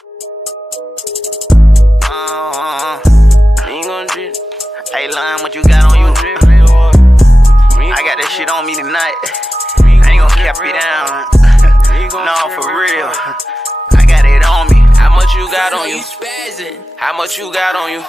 Ain't gon' drip. Hey, Lime, what you got on you? I got that shit on me tonight. I ain't gon' cap you down. No, for real. I got it on me. How much you got on you? How much you got on you?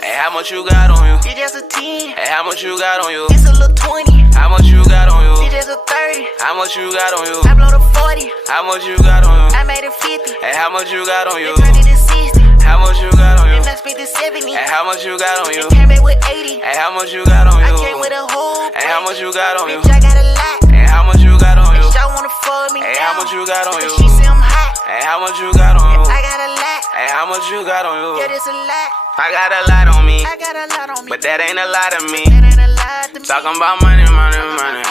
Hey, how much you got on you? It's just a 10. Hey, how much you got on you? It's a little 20. How much you got on you? It's just a 30. How much you got on you? I blow the 40. How much you got on you? I made it 50. Hey, how much you got on you? They turned it to 60. How much you got on you? Then I spent it 70. Hey, how much you got on you? They came back with 80. Hey, how much you got on you? I came with a whole. Hey, how much you got on you? Bitch, I got a lot. Hey, how much you got on you? Bitch, I wanna fuck me. Hey, how much you got on you? She say I'm hot. Hey, how much you got on you? I got a lot. Hey, how much you got on you? Yeah, this a lot. I got a lot on me. I got a lot on me. But that ain't a lot of me. That ain't a lot to me. Talking about money, money, money.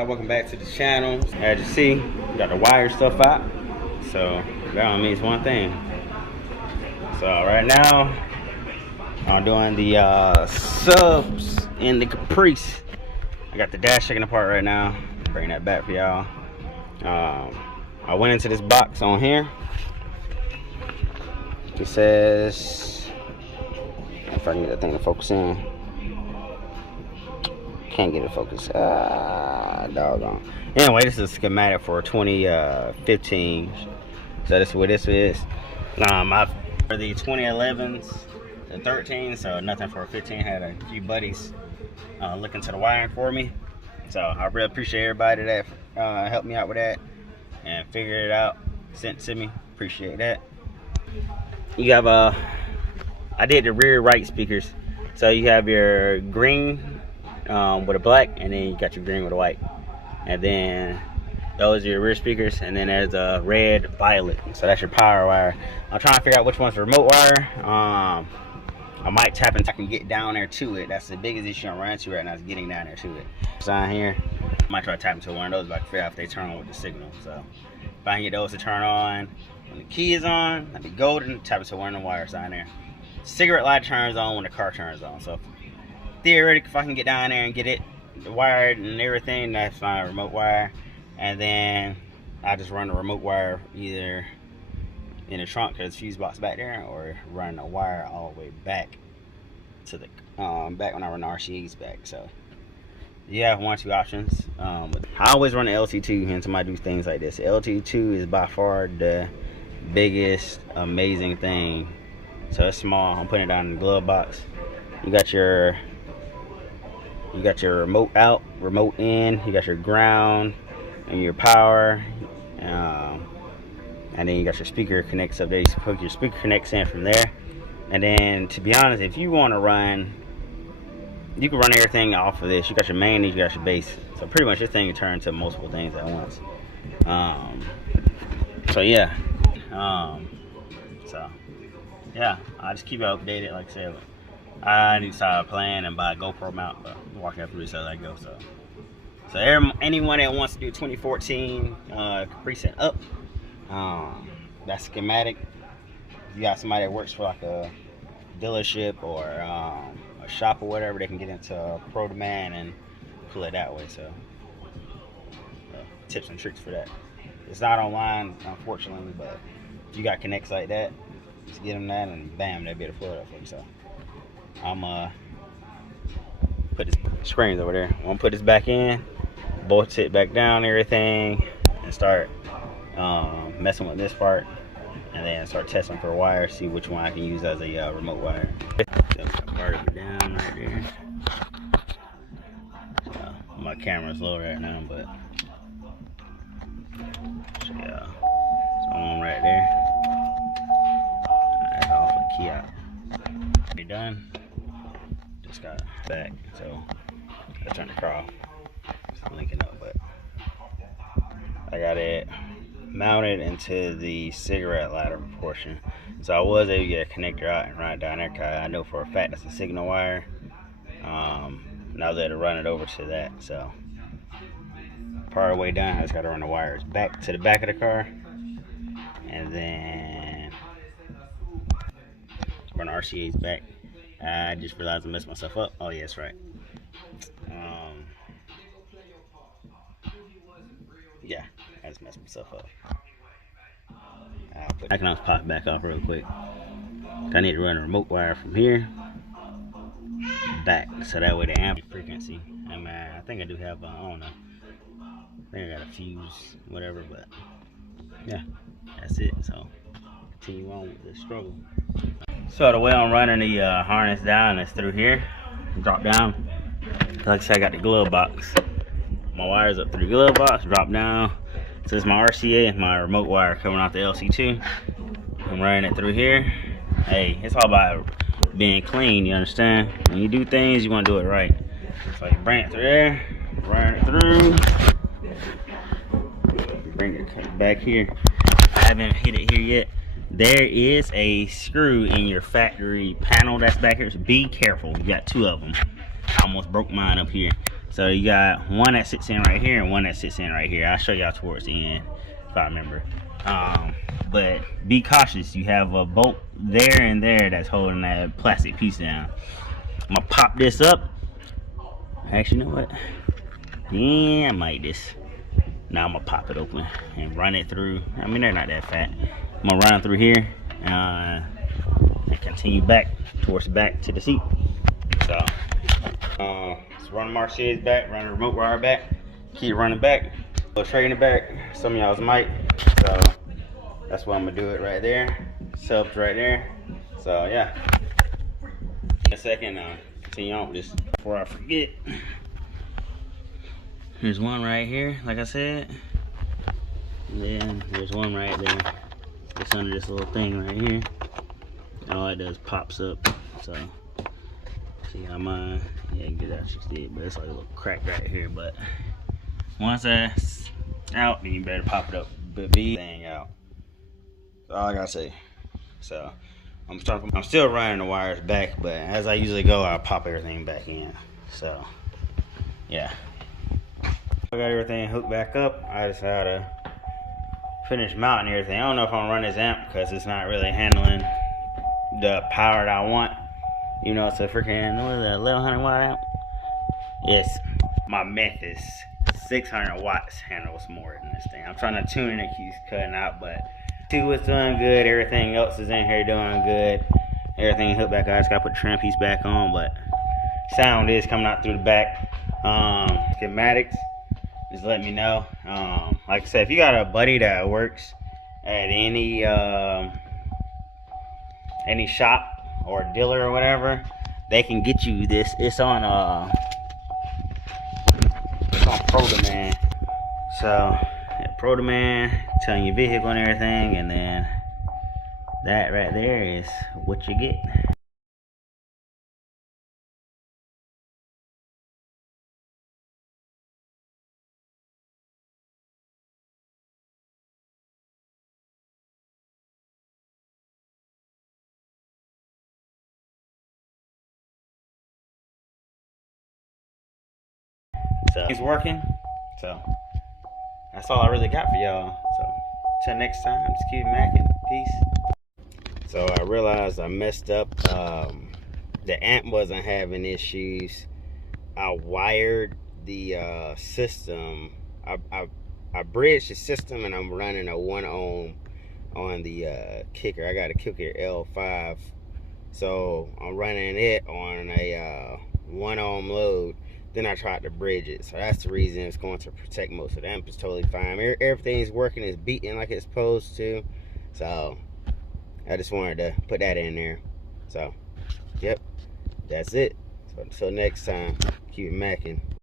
Welcome back to the channel. As you see, we got the wire stuff out. So that only means one thing. So right now, I'm doing the subs in the Caprice. I got the dash taken apart right now. Bring that back for y'all. I went into this box on here. It says, if I can get that thing to focus in. Can't get it focused. Doggone. Anyway, this is a schematic for 2015. So this is what this is. For the 2011s, the 13, so nothing for 15. Had a few buddies look into the wiring for me. So I really appreciate everybody that helped me out with that and figured it out, sent it to me. Appreciate that. You have I did the rear right speakers. So you have your green with a black, and then you got your green with a white, and then those are your rear speakers, and then there's a red violet, so that's your power wire. I'm trying to figure out which one's the remote wire. I might tap and I can get down there to it. That's the biggest issue I'm running into right now, is getting down there to it. Sign here. I might try to tap into one of those, but I can figure out if they turn on with the signal. So if I can get those to turn on when the key is on, that'd be golden. Tap into one of the wires down there. Cigarette light turns on when the car turns on. So theoretically, if I can get down there and get it wired and everything, that's my remote wire. And then I just run the remote wire either in the trunk, because fuse box back there, or run the wire all the way back to the back when I run the RCAs back. So you have one or two options. But I always run the LT2 until I do things like this. The LT2 is by far the biggest amazing thing. So it's small. I'm putting it down in the glove box. You got your remote out, remote in. You got your ground and your power, and then you got your speaker connects up there. You put your speaker connects in from there. And then, to be honest, if you want to run, you can run everything off of this. You got your main, you got your base. So pretty much this thing can turn to multiple things at once. So yeah. So yeah, I'll just keep you updated. Like I said, I need to start playing and buy a GoPro mount, but I'm walking up through this as I go. So anyone that wants to do 2014 Caprice and up, that schematic. If you got somebody that works for like a dealership or a shop or whatever, they can get into Pro Demand and pull it that way. So tips and tricks for that. It's not online, unfortunately, but if you got connects like that, just get them that, and bam, they'll be able to pull it up for you. So I'm put this screens over there. I'm gonna put this back in, bolt it back down, everything, and start messing with this part, and then start testing for wires, see which one I can use as a remote wire. So down right there. So my camera's low right now, but yeah, so I'm right there. Alright, I'll put the key out. Be done. Just got back, so I turned the car off. It's linking up, but I got it mounted into the cigarette lighter portion. So I was able to get a connector out and run it down there, because I know for a fact that's a signal wire. And I was able to run it over to that. So part of the way down, I just got to run the wires back to the back of the car, and then run the RCAs back. I just realized I messed myself up. Oh yeah, that's right. Yeah, I just messed myself up. I can also pop it back off real quick. I need to run a remote wire from here back, so that way the amp frequency. And man, I think I do have, I don't know. I think I got a fuse, whatever, but yeah, that's it. So continue on with the struggle. So the way I'm running the harness down is through here, drop down. Like I said, I got the glove box. My wires up through the glove box, drop down. So it's my RCA and my remote wire coming off the LC2. I'm running it through here. Hey, it's all about being clean, you understand? When you do things, you want to do it right. So you bring it through there, run it through. Bring it back here. I haven't hit it here yet. There is a screw in your factory panel that's back here. So be careful. You got two of them. I almost broke mine up here. So you got one that sits in right here and one that sits in right here. I'll show y'all towards the end if I remember. But be cautious. You have a bolt there and there that's holding that plastic piece down. I'm gonna pop this up. Actually, you know what? Yeah, I might this. Now I'm gonna pop it open and run it through. I mean, they're not that fat. I'm gonna run it through here and continue back towards the back to the seat. So, let's run the RCA's back, run the remote wire back, keep running back, go tray in the back. Some of y'all's might. So that's why I'm gonna do it right there. Subs right there. So yeah. In a second, continue on with this before I forget. There's one right here, like I said. And then there's one right there. It's under this little thing right here. And all it does pops up. So see how mine, yeah, good out you see it, but it's like a little crack right here. But once that's out, then you better pop it up. But be thing out. That's all I gotta say. So I'm still running the wires back, but as I usually go, I'll pop everything back in. So yeah. I got everything hooked back up. I just had to finish mounting everything. I don't know if I'm gonna run this amp because it's not really handling the power that I want. You know, it's a freaking, what is that, 1100 watt amp? Yes, my Memphis 600 watts handles more than this thing. I'm trying to tune it, it keeps cutting out, but two is doing good. Everything else is in here doing good. Everything hooked back. I just gotta put the trim piece back on, but sound is coming out through the back. Schematics, just let me know. Like I said, if you got a buddy that works at any shop or dealer or whatever, they can get you this. It's on Pro Demand. So yeah, Pro Demand, telling your vehicle and everything, and then that right there is what you get. So it's working. So that's all I really got for y'all. So till next time, just keep macking. Peace. So I realized I messed up. The amp wasn't having issues. I wired the system. I bridged the system, and I'm running a 1 ohm on the kicker. I got a kicker L5, so I'm running it on a 1 ohm load. Then I tried to bridge it, so that's the reason it's going to protect most of the amp. Is totally fine. Everything's working, it's beating like it's supposed to. So I just wanted to put that in there. So yep, that's it. So until next time, keep it macking.